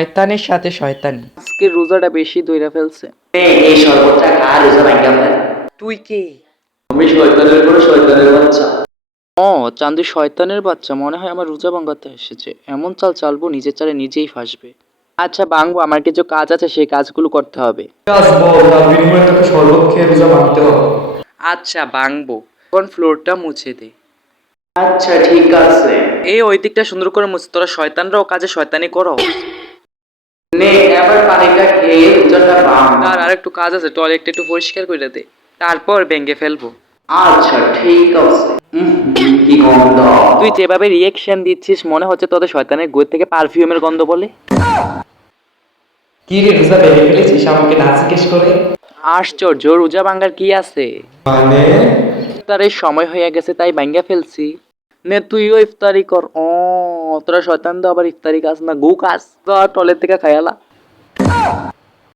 শয়তানের সাথে শয়তানি। আজকে রোজাটা বেশি ধইরা ফেলছে। এই শরবতটা খা রোজা ভাঙ্গা ফেল। তুই কে? আমি শয়তানের পরে শয়তানের বাচ্চা। ও চান্দু শয়তানের বাচ্চা, মনে হয় আমার রোজা ভাঙাতে এসেছে। এমন চাল চালবো নিজের চালে নিজেই ফাঁসবে। আচ্ছা ভাঙবো, আমার কিছু কাজ আছে, সেই কাজগুলো করতে হবে। আসবো, তার বিনিময়ে তোকে শরবত খেয়ে রোজা ভাঙতে হবে। আচ্ছা ভাঙবো, এখন ফ্লোরটা মুছে দে। আচ্ছা ঠিক আছে। এই ওই দিকটা সুন্দর করে মুছে, তোরা শয়তানরাও কাজে শয়তানি করো। নে এবার পানিটা খেয়ে রোজাটা ভাঙ। আর আরেকটু কাজ আছে, টয়লেটটা একটু পরিষ্কার করে দে, তারপর ভেঙে ফেলবো। আচ্ছা ঠিক আছে। কি গন্ধ। তুই যেভাবে রিয়েকশন দিচ্ছিস মনে হচ্ছে তোদের শয়তানের গোদ থেকে পারফিউমের গন্ধ বলে। কি রে, রোজা ভেঙে ফেলেছিস আমাকে না জিজ্ঞেস করে? আশ্চর্য, রোজা ভাঙ্গার কি আছে? মানে ইফতারের সময় হয়ে গেছে তাই ভাঙ্গা ফেলছি। নে তুইও ইফতারি কর। ও তোরা শয়তান তো আবার ইফতারি কাজ না, গু কাজ, টয়লেট থেকে খায়ালা।